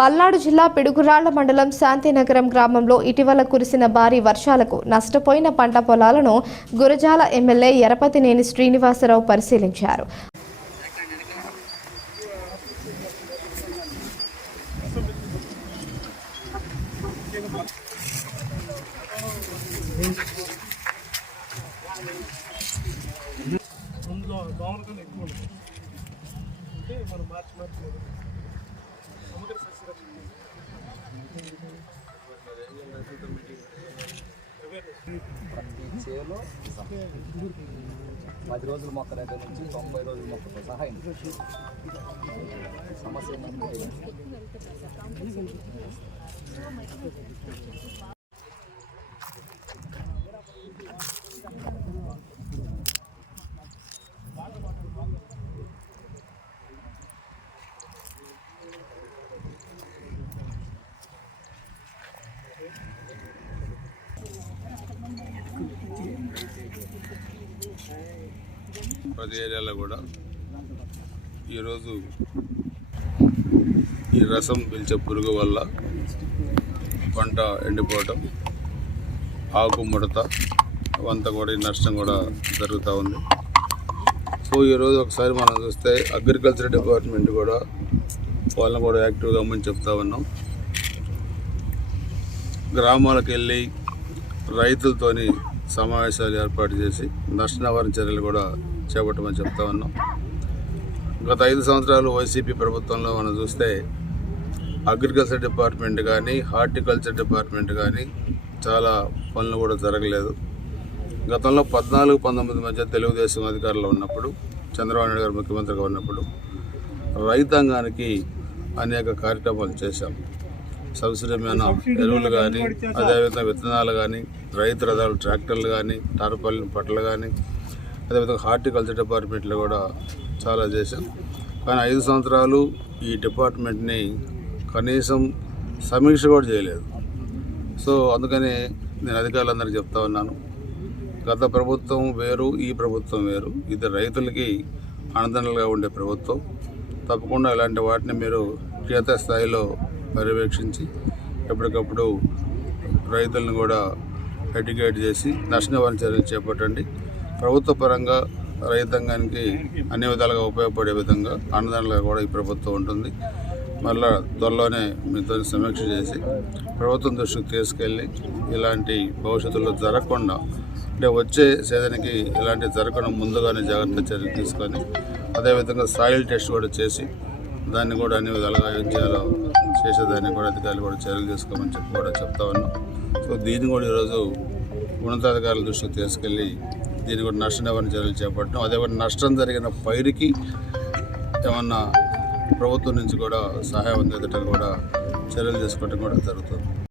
పల్నాడు జిల్లా పిడుగురాళ్ల మండలం శాంతినగరం గ్రామంలో ఇటీవల కురిసిన భారీ వర్షాలకు నష్టపోయిన పంట పొలాలను గురజాల ఎమ్మెల్యే ఎరపతినేని శ్రీనివాసరావు పరిశీలించారు. ప్రతి చేలో 10 రోజుల మొక్క దగ్గర నుంచి 90 రోజుల మొక్కతో సహా సమస్య ప్రతి ఏరియాలో కూడా ఈరోజు ఈ రసం పీల్చే పురుగు వల్ల పంట ఎండిపోవటం, ఆకు ముడత అంతా కూడా ఈ నష్టం కూడా జరుగుతూ ఉంది. సో ఈరోజు ఒకసారి మనం చూస్తే అగ్రికల్చర్ డిపార్ట్మెంట్ కూడా వాళ్ళని కూడా యాక్టివ్గా అమ్మని చెప్తా ఉన్నాం. గ్రామాలకు వెళ్ళి రైతులతోని సమావేశాలు ఏర్పాటు చేసి నష్ట నివారణ చర్యలు కూడా చేపట్టమని చెప్తా ఉన్నాం. గత 5 సంవత్సరాలు వైసీపీ ప్రభుత్వంలో మనం చూస్తే అగ్రికల్చర్ డిపార్ట్మెంట్ కానీ హార్టికల్చర్ డిపార్ట్మెంట్ కానీ చాలా పనులు కూడా జరగలేదు. గతంలో 14-19 మధ్య తెలుగుదేశం అధికారంలో ఉన్నప్పుడు, చంద్రబాబు నాయుడు గారు ముఖ్యమంత్రిగా ఉన్నప్పుడు రైతాంగానికి అనేక కార్యక్రమాలు చేశాం. సబ్సిడీమైన ఎరువులు కానీ, అదేవిధంగా విత్తనాలు కానీ, రైతు రథాలు ట్రాక్టర్లు కానీ, టార్పాలిన్ పట్ల కానీ, అదేవిధంగా హార్టికల్చర్ డిపార్ట్మెంట్లో కూడా చాలా చేశాం. కానీ 5 సంవత్సరాలు ఈ డిపార్ట్మెంట్ని కనీసం సమీక్ష కూడా చేయలేదు. సో అందుకని నేను అధికారులందరికీ చెప్తా ఉన్నాను, గత ప్రభుత్వం వేరు, ఈ ప్రభుత్వం వేరు. ఇది రైతులకి అండదండలుగా ఉండే ప్రభుత్వం. తప్పకుండా ఇలాంటి వాటిని మీరు క్షేత్రస్థాయిలో పర్యవేక్షించి ఎప్పటికప్పుడు రైతులను కూడా ఎడ్యుకేట్ చేసి నష్ట నివారణ చర్యలు చేపట్టండి. ప్రభుత్వ పరంగా రైతాంగానికి అన్ని విధాలుగా ఉపయోగపడే విధంగా అండదండలుగా కూడా ఈ ప్రభుత్వం ఉంటుంది. మళ్ళా త్వరలోనే మీతో సమీక్ష చేసి ప్రభుత్వం దృష్టికి తీసుకెళ్ళి ఇలాంటి భవిష్యత్తులో జరగకుండా, అంటే వచ్చే సీజన్కి ఇలాంటి జరగకుండా ముందుగానే జాగ్రత్త చర్యలు తీసుకొని, అదేవిధంగా సాయిల్ టెస్ట్ కూడా చేసి దాన్ని కూడా అన్ని విధాలుగా ఏం చేయాలో చేసేదాన్ని కూడా అధికారులు కూడా చర్యలు తీసుకోమని చెప్పి కూడా చెప్తా ఉన్నాం. సో దీన్ని కూడా ఈరోజు ఉన్నతాధికారుల దృష్టికి తీసుకెళ్ళి దీన్ని కూడా నష్ట నివారణ చర్యలు చేపట్టడం, అదేవిధంగా నష్టం జరిగిన పైరుకి ఏమన్నా ప్రభుత్వం నుంచి కూడా సహాయం అందేటట్టు కూడా చర్యలు తీసుకోవడం కూడా జరుగుతుంది.